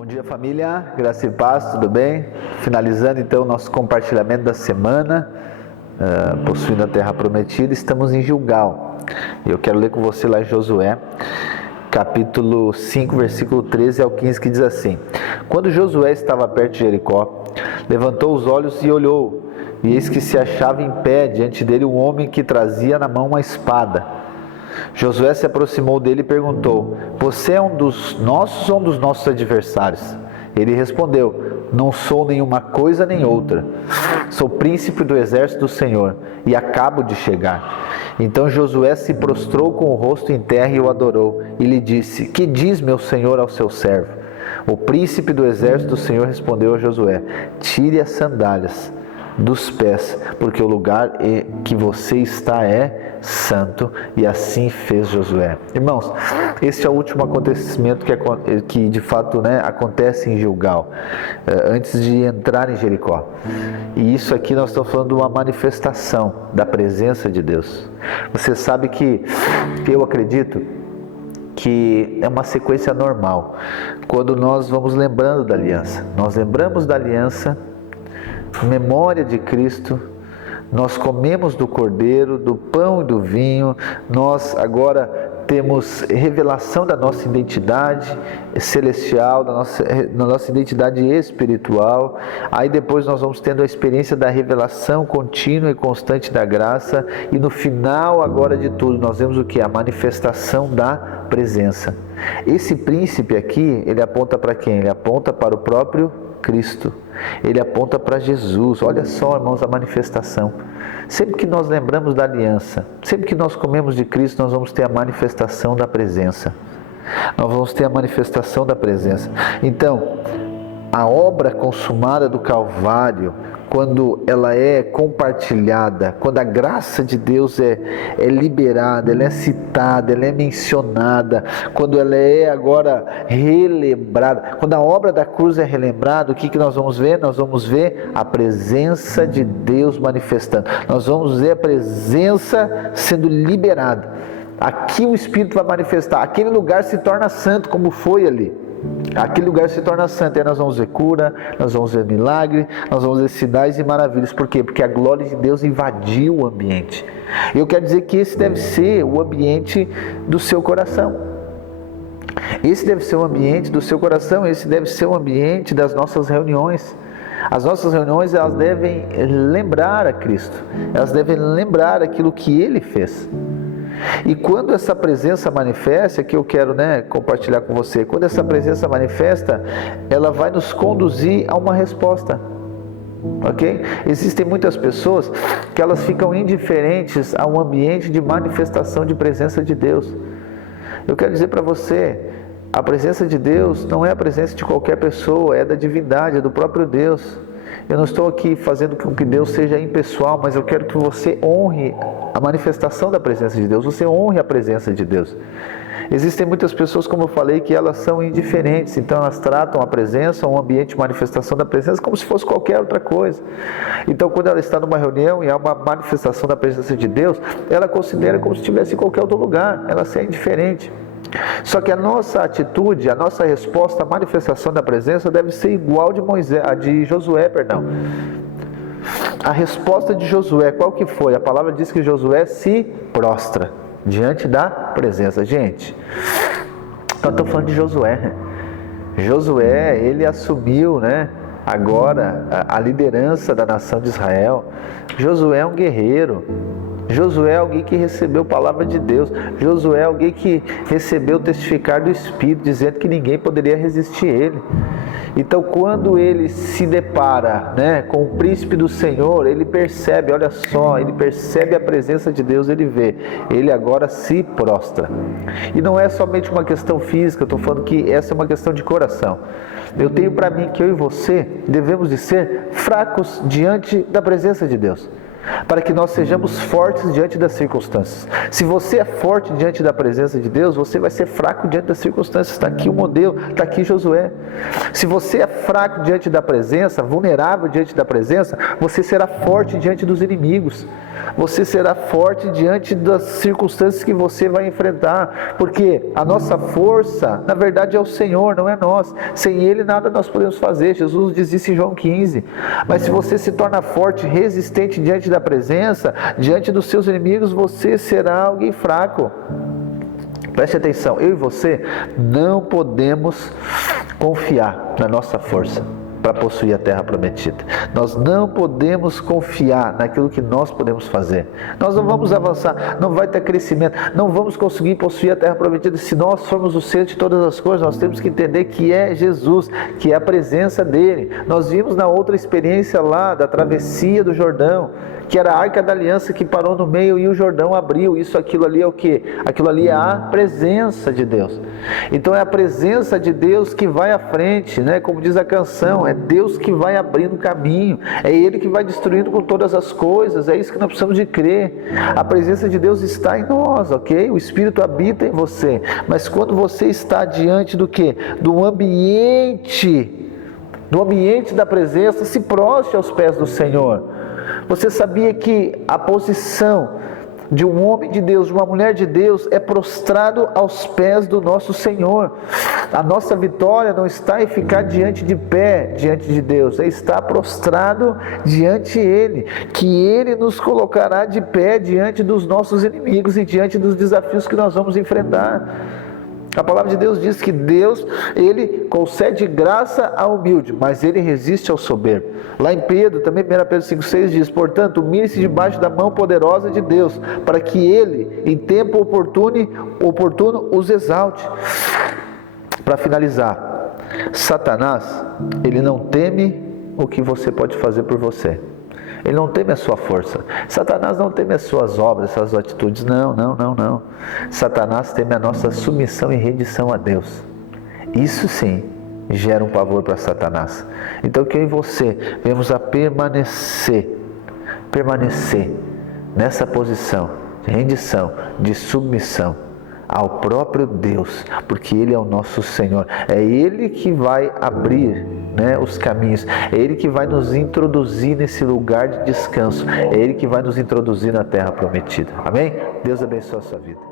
Bom dia, família, graça e paz, tudo bem? Finalizando então o nosso compartilhamento da semana, possuindo a terra prometida, estamos em Gilgal. Eu quero ler com você lá em Josué, capítulo 5, versículo 13 ao 15, que diz assim: Quando Josué estava perto de Jericó, levantou os olhos e olhou, e eis que se achava em pé diante dele um homem que trazia na mão uma espada. Josué se aproximou dele e perguntou: Você é um dos nossos ou um dos nossos adversários? Ele respondeu: Não sou nenhuma coisa nem outra. Sou príncipe do exército do Senhor e acabo de chegar. Então Josué se prostrou com o rosto em terra e o adorou. E lhe disse: Que diz meu senhor ao seu servo? O príncipe do exército do Senhor respondeu a Josué: Tire as sandálias dos pés, porque o lugar que você está é santo. E assim fez Josué. Irmãos, este é o último acontecimento que de fato acontece em Gilgal, antes de entrar em Jericó. E isso aqui nós estamos falando de uma manifestação da presença de Deus. Você sabe que eu acredito que é uma sequência normal. Quando nós vamos lembrando da aliança, nós lembramos da aliança, memória de Cristo, nós comemos do cordeiro, do pão e do vinho, nós agora temos revelação da nossa identidade celestial, da nossa identidade espiritual. Aí depois nós vamos tendo a experiência da revelação contínua e constante da graça, e no final agora de tudo nós vemos o que? A manifestação da presença. Esse príncipe aqui, ele aponta para quem? Ele aponta para o próprio Cristo. Ele aponta para Jesus. Olha só, irmãos, a manifestação. Sempre que nós lembramos da aliança, sempre que nós comemos de Cristo, nós vamos ter a manifestação da presença. Nós vamos ter a manifestação da presença. Então, a obra consumada do Calvário, quando ela é compartilhada, quando a graça de Deus é liberada, ela é citada, ela é mencionada, quando ela é agora relembrada, quando a obra da cruz é relembrada, o que nós vamos ver? Nós vamos ver a presença de Deus manifestando, nós vamos ver a presença sendo liberada. Aqui o Espírito vai manifestar, aquele lugar se torna santo como foi ali. Aquele lugar se torna santo, e aí nós vamos ver cura, nós vamos ver milagre, nós vamos ver sinais e maravilhas. Por quê? Porque a glória de Deus invadiu o ambiente. Eu quero dizer que esse deve ser o ambiente do seu coração. Esse deve ser o ambiente do seu coração, esse deve ser o ambiente das nossas reuniões. As nossas reuniões, elas devem lembrar a Cristo, elas devem lembrar aquilo que Ele fez. E quando essa presença manifesta, que eu quero compartilhar com você, quando essa presença manifesta, ela vai nos conduzir a uma resposta, ok? Existem muitas pessoas que elas ficam indiferentes a um ambiente de manifestação de presença de Deus. Eu quero dizer para você, a presença de Deus não é a presença de qualquer pessoa, é da divindade, é do próprio Deus. Eu não estou aqui fazendo com que Deus seja impessoal, mas eu quero que você honre a manifestação da presença de Deus, você honre a presença de Deus. Existem muitas pessoas, como eu falei, que elas são indiferentes, então elas tratam a presença, um ambiente de manifestação da presença, como se fosse qualquer outra coisa. Então, quando ela está numa reunião e há uma manifestação da presença de Deus, ela considera como se estivesse em qualquer outro lugar, ela é indiferente. Só que a nossa atitude, a nossa resposta à manifestação da presença deve ser igual de Josué. A resposta de Josué, qual que foi? A palavra diz que Josué se prostra diante da presença. Gente, nós estamos falando de Josué. Josué, ele assumiu, agora a liderança da nação de Israel. Josué é um guerreiro. Josué é alguém que recebeu a palavra de Deus. Josué é alguém que recebeu o testificar do Espírito, dizendo que ninguém poderia resistir a ele. Então, quando ele se depara com o príncipe do Senhor, ele percebe, olha só, ele percebe a presença de Deus, ele vê, ele agora se prostra. E não é somente uma questão física, eu estou falando que essa é uma questão de coração. Eu tenho para mim que eu e você devemos de ser fracos diante da presença de Deus, para que nós sejamos fortes diante das circunstâncias. Se você é forte diante da presença de Deus, você vai ser fraco diante das circunstâncias. Está aqui o modelo, está aqui Josué. Se você é fraco diante da presença, vulnerável diante da presença, você será forte diante dos inimigos. Você será forte diante das circunstâncias que você vai enfrentar, porque a nossa força, na verdade, é o Senhor, não é nós. Sem Ele nada nós podemos fazer. Jesus diz isso em João 15. Mas se você se torna forte, resistente diante da presença, diante dos seus inimigos, você será alguém fraco. Preste atenção, eu e você não podemos confiar na nossa força para possuir a terra prometida. Nós não podemos confiar naquilo que nós podemos fazer. Nós não vamos avançar, não vai ter crescimento, não vamos conseguir possuir a terra prometida se nós formos o centro de todas as coisas. Nós temos que entender que é Jesus, que é a presença dele. Nós vimos na outra experiência lá da travessia do Jordão, que era a Arca da Aliança que parou no meio e o Jordão abriu. Aquilo ali é o quê? Aquilo ali é a presença de Deus. Então é a presença de Deus que vai à frente, né? Como diz a canção, é Deus que vai abrindo caminho, é Ele que vai destruindo com todas as coisas. É isso que nós precisamos de crer. A presença de Deus está em nós, ok? O Espírito habita em você, mas quando você está diante do quê? Do ambiente da presença, se prostre aos pés do Senhor. Você sabia que a posição de um homem de Deus, de uma mulher de Deus, é prostrado aos pés do nosso Senhor? A nossa vitória não está em ficar de pé diante de Deus, é estar prostrado diante Ele, que Ele nos colocará de pé diante dos nossos inimigos e diante dos desafios que nós vamos enfrentar. A palavra de Deus diz que Deus, Ele concede graça ao humilde, mas Ele resiste ao soberbo. Lá em Pedro, também 1 Pedro 5,6 diz: portanto, humilhe-se debaixo da mão poderosa de Deus, para que Ele, em tempo oportuno, os exalte. Para finalizar, Satanás, ele não teme o que você pode fazer por você. Ele não teme a sua força. Satanás não teme as suas obras, as suas atitudes. Não. Satanás teme a nossa submissão e rendição a Deus. Isso sim gera um pavor para Satanás. Então que eu e você venhamos a permanecer nessa posição de rendição, de submissão ao próprio Deus, porque Ele é o nosso Senhor. É Ele que vai abrir, né, os caminhos. É Ele que vai nos introduzir nesse lugar de descanso. É Ele que vai nos introduzir na terra prometida. Amém? Deus abençoe a sua vida.